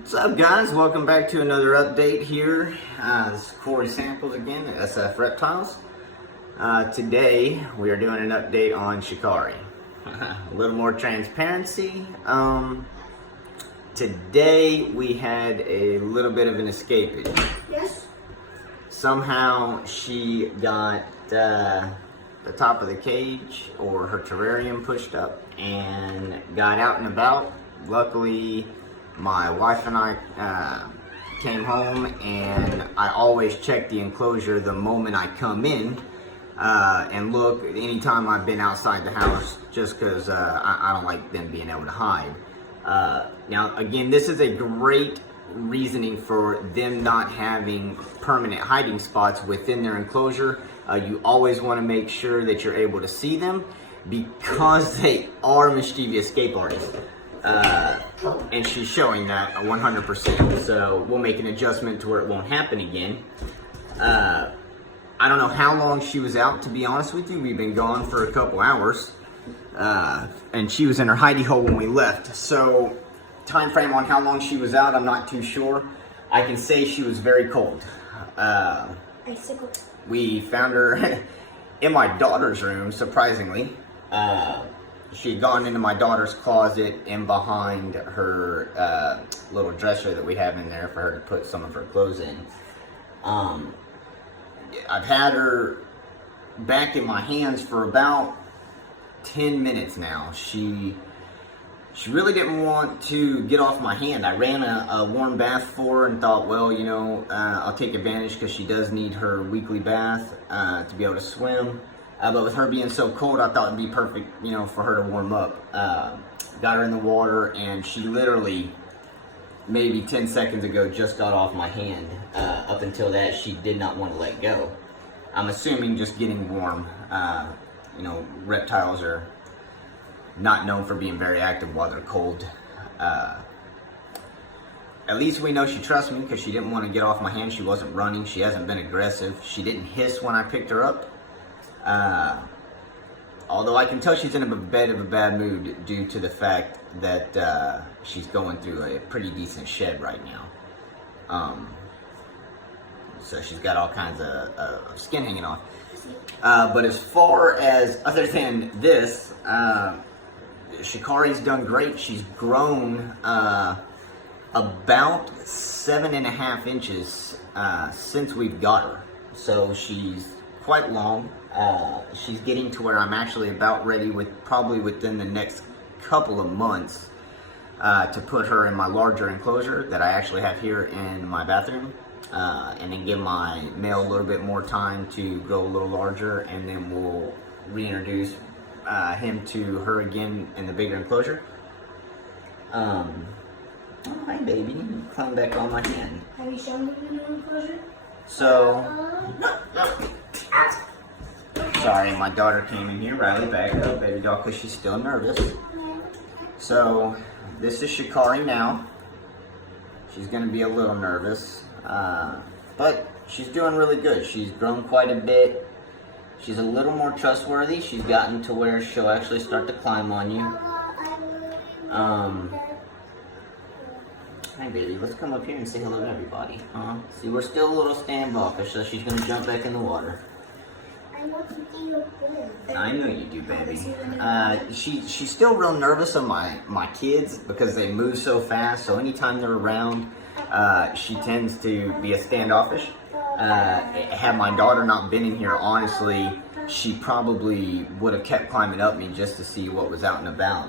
What's up, guys? Welcome back to another update here. This is Cory Samples again at SF Reptiles. Today we are doing an update on Shakarri. A little more transparency. Today we had a little bit of an escapage. Yes. Somehow she got the top of the cage or her terrarium pushed up and got out and about. Luckily, my wife and I came home, and I always check the enclosure the moment I come in and look anytime I've been outside the house, just because I don't like them being able to hide. Now, again, this is a great reasoning for them not having permanent hiding spots within their enclosure. You always want to make sure that you're able to see them because they are mischievous escape artists. And she's showing that 100%, so we'll make an adjustment to where it won't happen again. I don't know how long she was out, to be honest with you. We've been gone for a couple hours, and she was in her hidey hole when we left. So, time frame on how long she was out, I'm not too sure. I can say she was very cold. We found her in my daughter's room, surprisingly. She had gone into my daughter's closet and behind her little dresser that we have in there for her to put some of her clothes in. I've had her back in my hands for about 10 minutes now. She really didn't want to get off my hand. I ran a warm bath for her and thought, well, you know, I'll take advantage because she does need her weekly bath to be able to swim. But with her being so cold, I thought it'd be perfect, you know, for her to warm up. Got her in the water, and she literally, maybe 10 seconds ago, just got off my hand. Up until that, she did not want to let go. I'm assuming just getting warm. You know, reptiles are not known for being very active while they're cold. At least we know she trusts me because she didn't want to get off my hand. She wasn't running. She hasn't been aggressive. She didn't hiss when I picked her up. Although I can tell she's in a bit of a bad mood due to the fact that she's going through a pretty decent shed right now. So she's got all kinds of skin hanging off. But as far as other than this, Shakarri's done great. She's grown about 7.5 inches since we've got her. So she's quite long. She's getting to where I'm actually about ready, probably within the next couple of months, to put her in my larger enclosure that I actually have here in my bathroom, and then give my male a little bit more time to grow a little larger, and then we'll reintroduce him to her again in the bigger enclosure. Oh, hi baby, you climb back on my hand. Have you shown them the new enclosure? So, sorry, my daughter came in here. Riley, back up, baby doll, because she's still nervous. So, this is Shakarri now. She's going to be a little nervous, but she's doing really good. She's grown quite a bit. She's a little more trustworthy. She's gotten to where she'll actually start to climb on you. Hi, baby. Let's come up here and say hello to everybody. See, we're still a little standoffish, so she's going to jump back in the water. I want to see your bed. I know you do, baby. She's still real nervous of my kids because they move so fast. So anytime they're around, she tends to be a standoffish. Had my daughter not been in here, honestly, she probably would have kept climbing up me just to see what was out and about.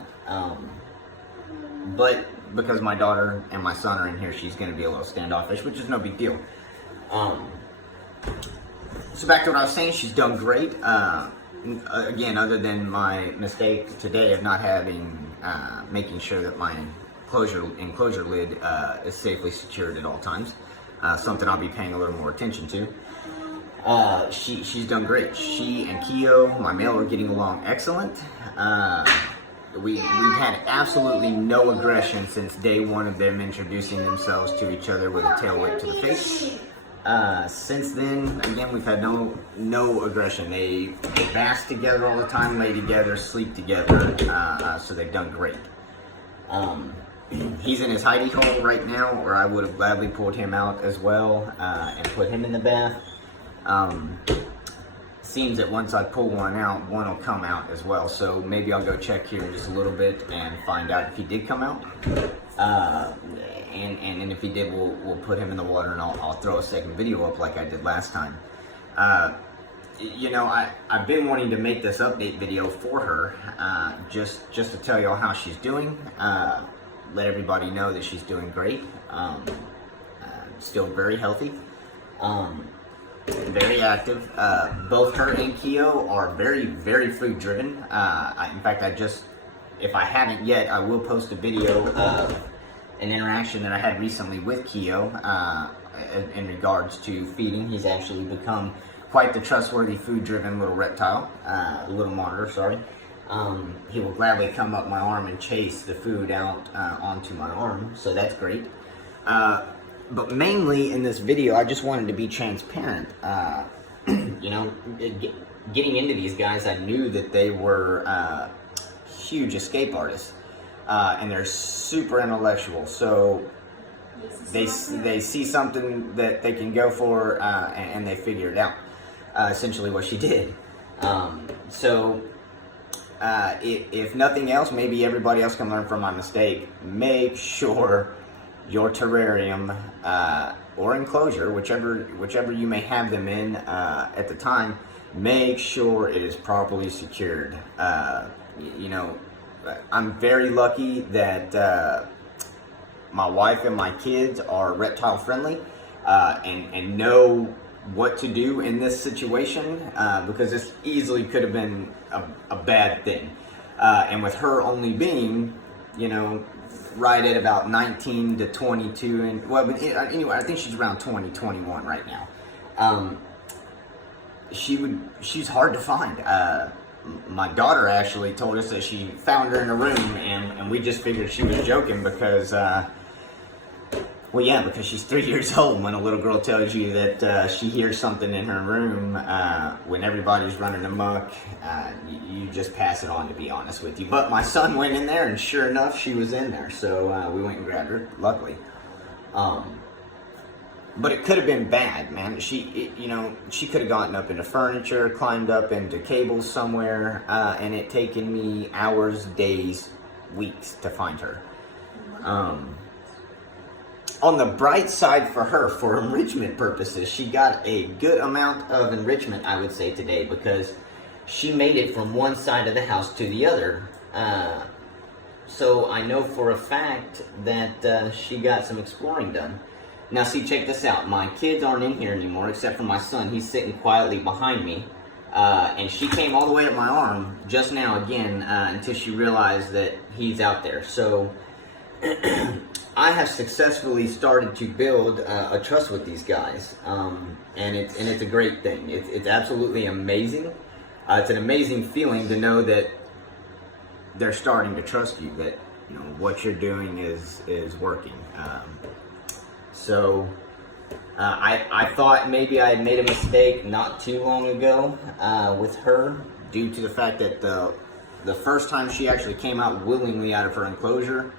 But because my daughter and my son are in here, she's going to be a little standoffish, which is no big deal. So back to what I was saying, she's done great. Again, other than my mistake today of not having, making sure that my enclosure lid is safely secured at all times. Something I'll be paying a little more attention to. She's done great. She and Keo, my male, are getting along excellent. We've had absolutely no aggression since day one of them introducing themselves to each other with a tail whip to the face. Since then, again, we've had no aggression. They bask together all the time, lay together, sleep together, so they've done great. he's in his hidey hole right now, or I would have gladly pulled him out as well and put him in the bath. Seems that once I pull one out, one will come out as well. So maybe I'll go check here in just a little bit and find out if he did come out. And if he did, we'll put him in the water, and I'll throw a second video up like I did last time. You know, I've been wanting to make this update video for her, just to tell y'all how she's doing. Let everybody know that she's doing great. Still very healthy. Very active. Both her and Keo are very, very food driven. In fact, if I haven't yet, I will post a video of an interaction that I had recently with Keo in regards to feeding. He's actually become quite the trustworthy, food-driven little reptile, little monitor, sorry. He will gladly come up my arm and chase the food out onto my arm, so that's great. But mainly in this video, I just wanted to be transparent. You know, getting into these guys, I knew that they were huge escape artists, and they're super intellectual. So they see something that they can go for, and they figure it out. Essentially, what she did. If nothing else, maybe everybody else can learn from my mistake. Make sure your terrarium or enclosure, whichever you may have them in at the time, make sure it is properly secured. You know, I'm very lucky that my wife and my kids are reptile friendly and know what to do in this situation, because this easily could have been a bad thing. And with her only being, you know, right at about 19 to 22, and well, but anyway, I think she's around 20, 21 right now. She's hard to find. My daughter actually told us that she found her in a room, and we just figured she was joking because, well, yeah, because she's 3 years old. When a little girl tells you that she hears something in her room when everybody's running amok, you just pass it on, to be honest with you. But my son went in there, and sure enough, she was in there. So we went and grabbed her, luckily. But it could have been bad, man. You know, she could have gotten up into furniture, climbed up into cables somewhere, and it taken me hours, days, weeks to find her. On the bright side for her, for enrichment purposes, she got a good amount of enrichment, I would say, today, because she made it from one side of the house to the other. So I know for a fact that she got some exploring done. Now, see, check this out. My kids aren't in here anymore, except for my son. He's sitting quietly behind me. And she came all the way up my arm just now again until she realized that he's out there. So I have successfully started to build a trust with these guys, and it's a great thing. It's absolutely amazing. It's an amazing feeling to know that they're starting to trust you. That, you know, what you're doing is working. So I thought maybe I had made a mistake not too long ago with her, due to the fact that the first time she actually came out willingly out of her enclosure,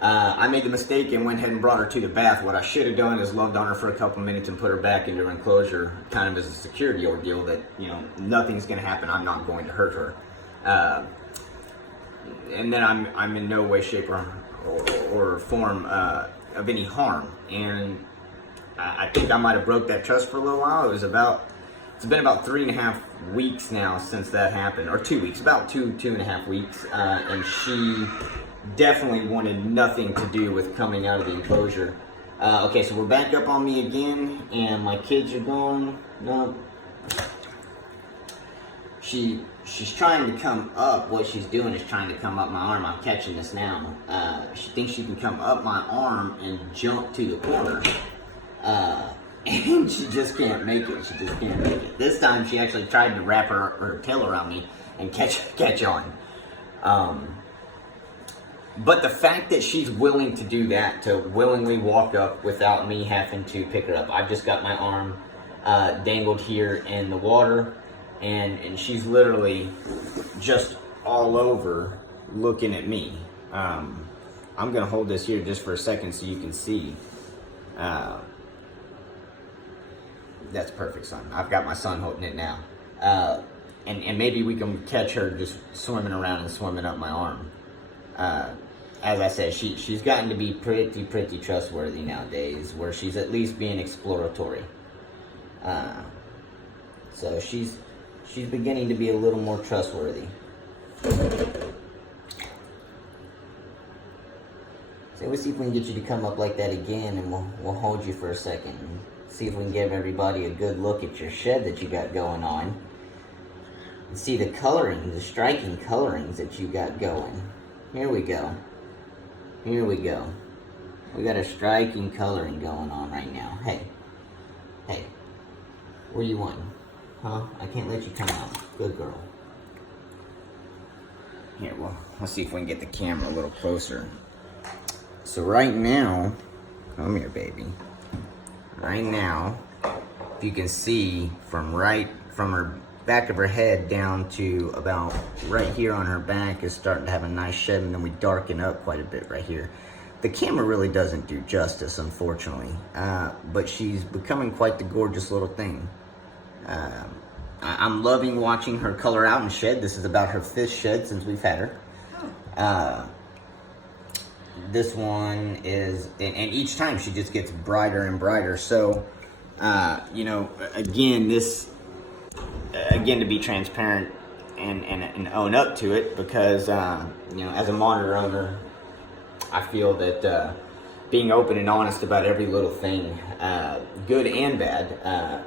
I made the mistake and went ahead and brought her to the bath. What I should have done is loved on her for a couple minutes and put her back into her enclosure, kind of as a security ordeal that, you know, nothing's going to happen. I'm not going to hurt her. And then I'm in no way, shape, or form of any harm. And I think I might have broke that trust for a little while. It's been about 3.5 weeks now since that happened, or 2 weeks, about 2.5 weeks, and she definitely wanted nothing to do with coming out of the enclosure. Okay, so we're back up on me again, and my kids are gone. No, she's trying to come up. What she's doing is trying to come up my arm. I'm catching this now. She thinks she can come up my arm and jump to the corner. And she just can't make it. She just can't make it. This time she actually tried to wrap her tail around me and catch on. But the fact that she's willing to do that, to willingly walk up without me having to pick her up. I've just got my arm dangled here in the water, and she's literally just all over looking at me. I'm gonna hold this here just for a second so you can see. That's perfect, son. I've got my son holding it now. And maybe we can catch her just swimming around and swimming up my arm. As I said, she's gotten to be pretty trustworthy nowadays, where she's at least being exploratory. So she's beginning to be a little more trustworthy. So we'll see if we can get you to come up like that again, and we'll hold you for a second and see if we can give everybody a good look at your shed that you got going on. And see the coloring, the striking colorings that you got going. Here we go. Here we go. We got a striking coloring going on right now. Hey. Hey. Where you want? Huh? I can't let you come out. Good girl. Here, well, let's see if we can get the camera a little closer. So right now, come here, baby. Right now, if you can see from her back of her head down to about right here on her back is starting to have a nice shed, and then we darken up quite a bit right here. The camera really doesn't do justice, unfortunately, but she's becoming quite the gorgeous little thing. I'm loving watching her color out and shed. This is about her 5th shed since we've had her. This one is, and each time she just gets brighter and brighter. So, you know, again, to be transparent and own up to it, because, you know, as a monitor owner, I feel that being open and honest about every little thing, good and bad,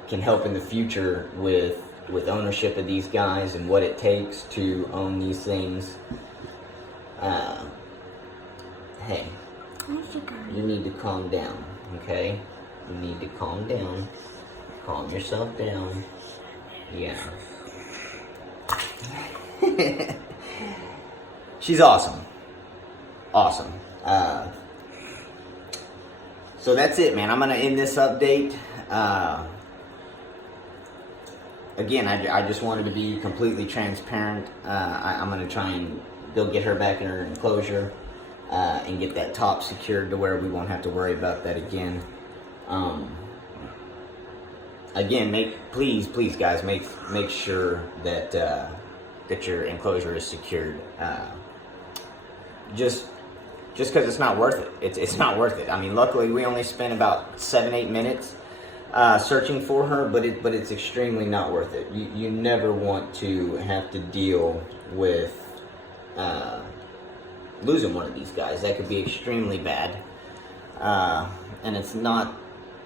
can help in the future with ownership of these guys and what it takes to own these things. Hey, you need to calm down, okay? You need to calm down. Calm yourself down. Yeah. She's awesome. Awesome. So that's it, man. I'm going to end this update. Again, I just wanted to be completely transparent. I'm going to try and go get her back in her enclosure. And get that top secured to where we won't have to worry about that again. Again, please guys, make sure that that your enclosure is secured. Just because it's not worth it. It's not worth it. I mean, luckily we only spent about 7-8 minutes searching for her, but it's extremely not worth it. You never want to have to deal with losing one of these guys. That could be extremely bad, and it's not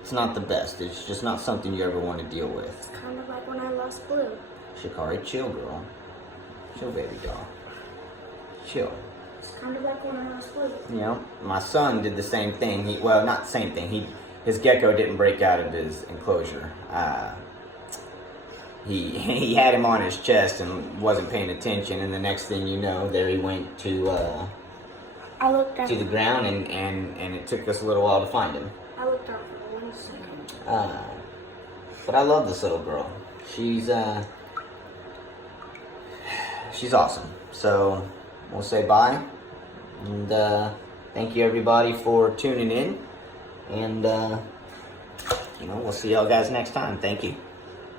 the best. It's just not something you ever want to deal with. It's kind of like when I lost Blue. Shakarri, chill, girl. Chill, baby doll. Chill. It's kind of like when I lost Blue. You know, my son did the same thing. Well, not the same thing. His gecko didn't break out of his enclosure. He had him on his chest and wasn't paying attention, and the next thing you know, there he went to the ground, and it took us a little while to find him. I looked out for 1 second. But I love this little girl. She's awesome. So we'll say bye, and thank you everybody for tuning in, and you know, we'll see y'all guys next time. Thank you.